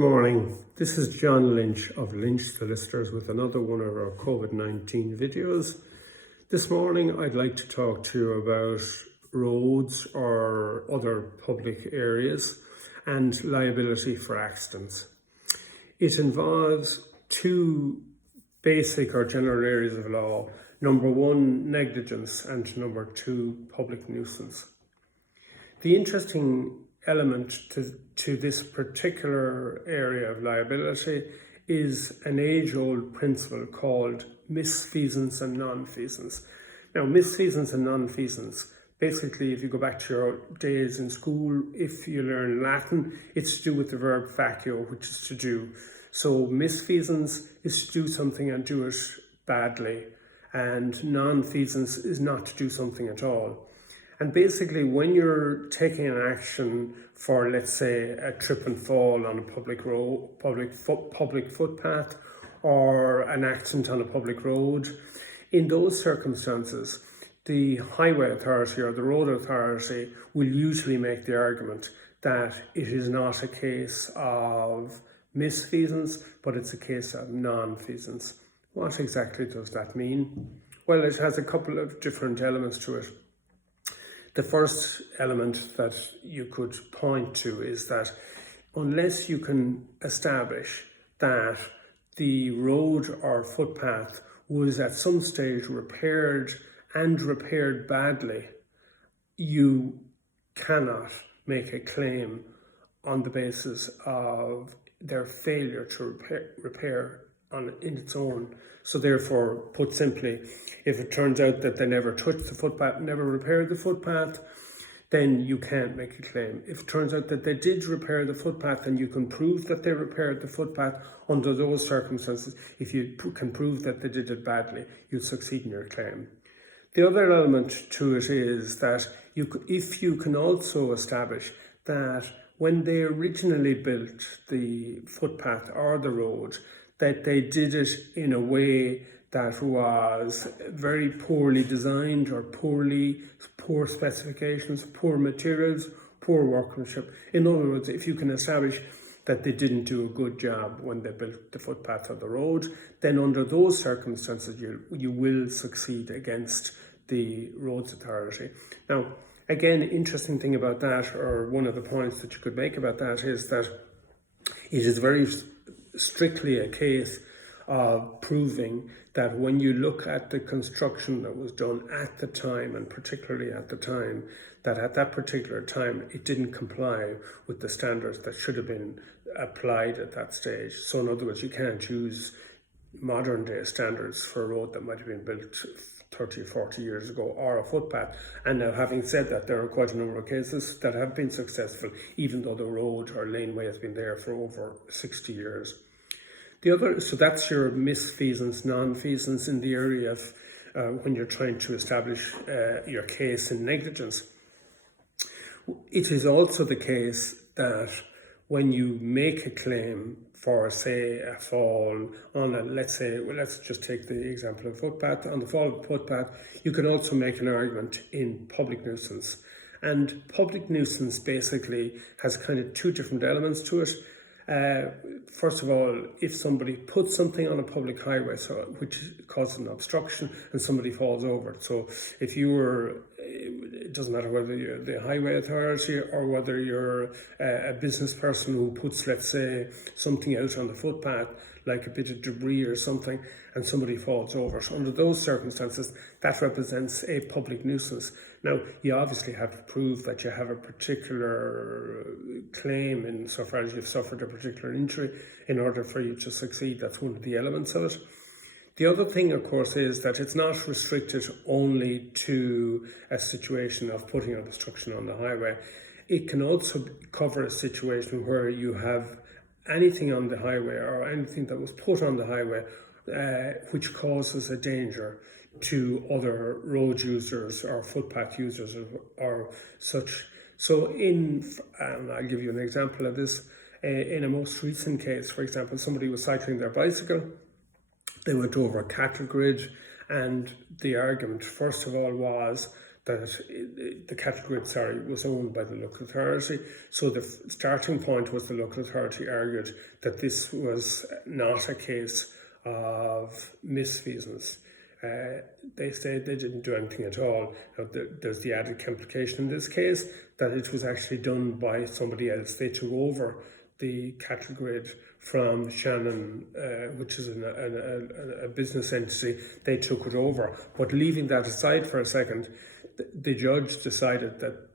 morning, this is John Lynch of Lynch Solicitors with another one of our COVID-19 videos. This morning I'd like to talk to you about roads or other public areas and liability for accidents. It involves two basic or general areas of law. Number one, negligence, and number two, public nuisance. The interesting element to this particular area of liability is an age-old principle called misfeasance and nonfeasance. Now, misfeasance and nonfeasance, basically, if you go back to your days in school, if you learn Latin, it's to do with the verb facio, which is to do. So misfeasance is to do something and do it badly, and nonfeasance is not to do something at all. And basically, when you're taking an action for, let's say, a trip and fall on a public road, public footpath, or an accident on a public road, in those circumstances, the highway authority or the road authority will usually make the argument that it is not a case of misfeasance, but it's a case of nonfeasance. What exactly does that mean? Well, it has a couple of different elements to it. The first element that you could point to is that unless you can establish that the road or footpath was at some stage repaired and repaired badly, you cannot make a claim on the basis of their failure to repair in its own. So therefore, put simply, if it turns out that they never touched the footpath, never repaired the footpath, then you can't make a claim. If it turns out that they did repair the footpath and you can prove that they repaired the footpath, under those circumstances, if you can prove that they did it badly, you'll succeed in your claim. The other element to it is that if you can also establish that when they originally built the footpath or the road, that they did it in a way that was very poorly designed or poor specifications, poor materials, poor workmanship. In other words, if you can establish that they didn't do a good job when they built the footpath or the road, then under those circumstances you will succeed against the roads authority. Now, again, interesting thing about that, or one of the points that you could make about that, is that it is very strictly a case of proving that when you look at the construction that was done at the time, and particularly at the time, that at that particular time it didn't comply with the standards that should have been applied at that stage. So in other words, you can't use modern day standards for a road that might have been built 30 or 40 years ago, or a footpath. And now, having said that, there are quite a number of cases that have been successful, even though the road or laneway has been there for over 60 years. So that's your misfeasance, nonfeasance in the area of when you're trying to establish your case in negligence. It is also the case that when you make a claim for, say, a fall on let's just take the example of footpath, on the fall of footpath, you can also make an argument in public nuisance. And public nuisance basically has kind of two different elements to it. First of all, if somebody puts something on a public highway, which causes an obstruction, and somebody falls over it. So if it doesn't matter whether you're the highway authority or whether you're a business person who puts, let's say, something out on the footpath, like a bit of debris or something, and somebody falls over it. Under those circumstances, that represents a public nuisance. Now, you obviously have to prove that you have a particular claim insofar as you've suffered a particular injury in order for you to succeed. That's one of the elements of it. The other thing, of course, is that it's not restricted only to a situation of putting an obstruction on the highway. It can also cover a situation where you have anything on the highway or anything that was put on the highway which causes a danger to other road users or footpath users or such. So and I'll give you an example of this. In a most recent case, for example, somebody was cycling their bicycle. They went over a cattle grid, and the argument, first of all, was the cattle grid, was owned by the local authority. So the starting point was the local authority argued that this was not a case of misfeasance. They said they didn't do anything at all. Now, there's the added complication in this case that it was actually done by somebody else. They took over the cattle grid from Shannon, which is a business entity. They took it over. But leaving that aside for a second, the judge decided that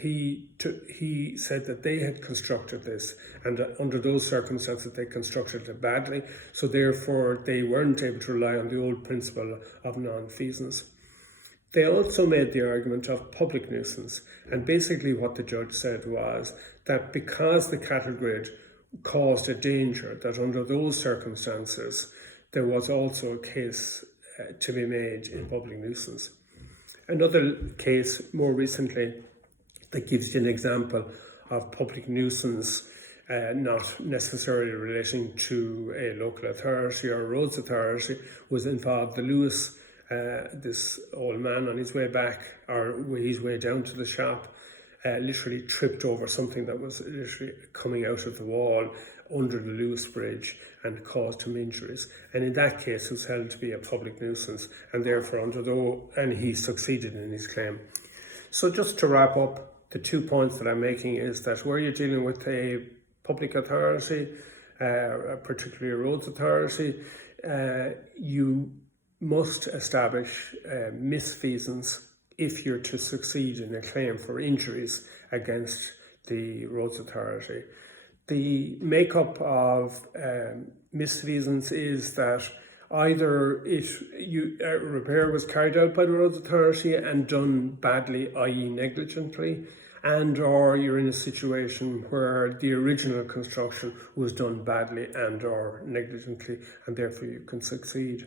he said that they had constructed this, and under those circumstances they constructed it badly, so therefore they weren't able to rely on the old principle of non-feasance. They also made the argument of public nuisance, and basically what the judge said was that because the cattle grid caused a danger, that under those circumstances there was also a case to be made in public nuisance. Another case more recently that gives you an example of public nuisance not necessarily relating to a local authority or a roads authority was involved the Lewis, this old man on his way back or his way down to the shop literally tripped over something that was literally coming out of the wall under the Lewis Bridge and caused him injuries. And in that case, it was held to be a public nuisance, and therefore and he succeeded in his claim. So just to wrap up, the 2 points that I'm making is that where you're dealing with a public authority, particularly a roads authority, you must establish misfeasance if you're to succeed in a claim for injuries against the roads authority. The makeup of misfeasance is that either a repair was carried out by the roads authority and done badly, i.e. negligently, and or you're in a situation where the original construction was done badly and or negligently, and therefore you can succeed.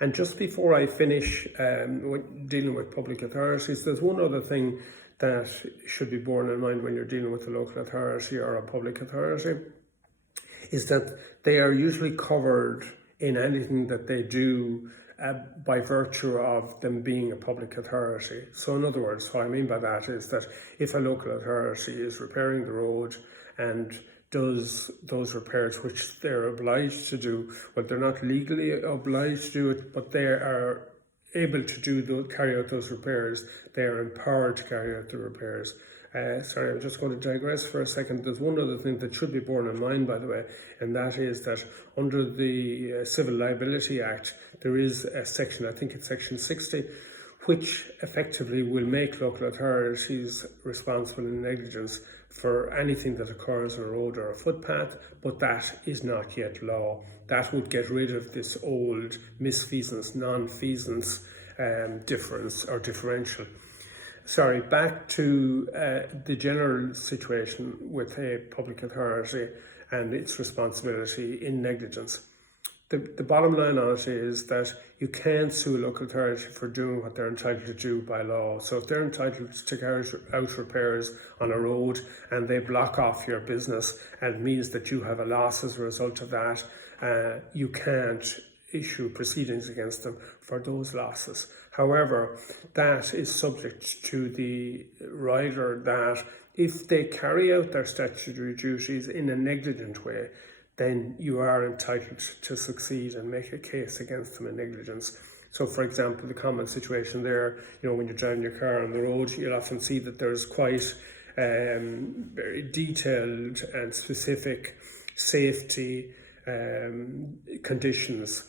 And just before I finish dealing with public authorities, there's one other thing that should be borne in mind when you're dealing with a local authority or a public authority, is that they are usually covered in anything that they do by virtue of them being a public authority. So in other words, what I mean by that is that if a local authority is repairing the road and does those repairs, which they're obliged to do, but they're not legally obliged to do it, but they are able to carry out those repairs, they are empowered to carry out the repairs. Sorry, I'm just going to digress for a second. There's one other thing that should be borne in mind, by the way, and that is that under the Civil Liability Act, there is a section, I think it's section 60, which effectively will make local authorities responsible in negligence for anything that occurs on a road or a footpath, but that is not yet law. That would get rid of this old misfeasance, non-feasance difference or differential. Sorry, back to the general situation with a public authority and its responsibility in negligence. The bottom line on it is that you can't sue a local authority for doing what they're entitled to do by law. So if they're entitled to carry out repairs on a road and they block off your business and it means that you have a loss as a result of that, you can't issue proceedings against them for those losses. However, that is subject to the rider that if they carry out their statutory duties in a negligent way, then you are entitled to succeed and make a case against them in negligence. So, for example, the common situation there, when you're driving your car on the road, you'll often see that there's quite very detailed and specific safety conditions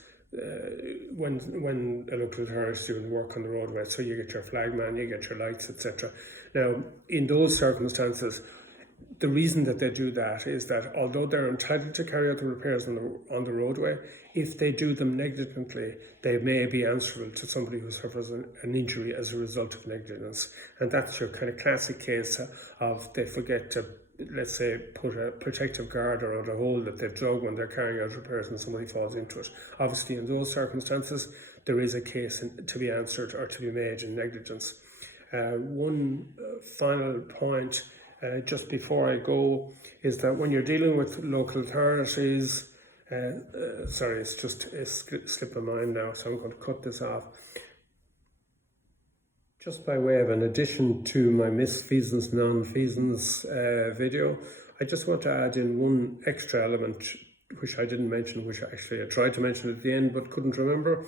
when a local authority is doing work on the roadway. So you get your flagman, you get your lights, etc. Now, in those circumstances, the reason that they do that is that although they're entitled to carry out the repairs on the roadway, if they do them negligently, they may be answerable to somebody who suffers an injury as a result of negligence. And that's your kind of classic case of they forget to, let's say, put a protective guard around a hole that they've dug when they're carrying out repairs and somebody falls into it. Obviously, in those circumstances, there is a case to be answered or to be made in negligence. One final point just before I go is that when you're dealing with local authorities, sorry, it's just a slip of mind now, so I'm going to cut this off. Just by way of an addition to my misfeasance, non-feasance video, I just want to add in one extra element which I didn't mention, which actually I tried to mention at the end but couldn't remember,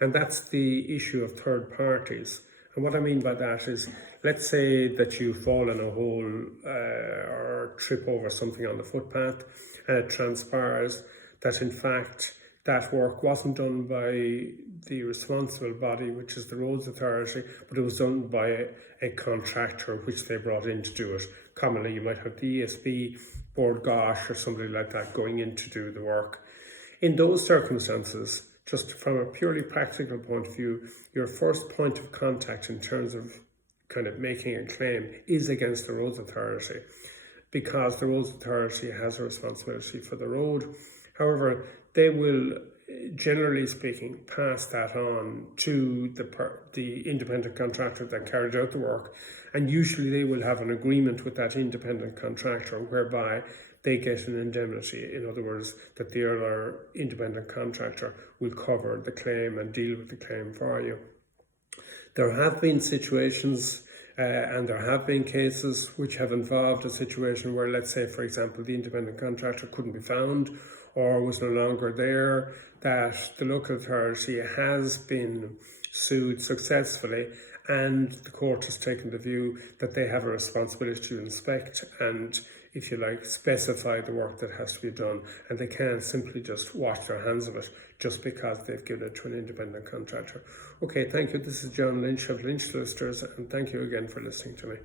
and that's the issue of third parties. And what I mean by that is, let's say that you fall in a hole or trip over something on the footpath, and it transpires that in fact that work wasn't done by the responsible body, which is the Roads Authority, but it was done by a contractor which they brought in to do it. Commonly you might have the ESB, Board Gosh or somebody like that going in to do the work. In those circumstances, just from a purely practical point of view, your first point of contact in terms of kind of making a claim is against the Roads Authority, because the Roads Authority has a responsibility for the road. However, they will, generally speaking, pass that on to the independent contractor that carried out the work, and usually they will have an agreement with that independent contractor whereby they get an indemnity. In other words, that the other independent contractor will cover the claim and deal with the claim for you. There have been situations and there have been cases which have involved a situation where, let's say, for example, the independent contractor couldn't be found or was no longer there, that the local authority has been sued successfully, and the court has taken the view that they have a responsibility to inspect and, if you like, specify the work that has to be done, and they can't simply just wash their hands of it just because they've given it to an independent contractor. Okay, thank you. This is John Lynch of Lynch Solicitors, and thank you again for listening to me.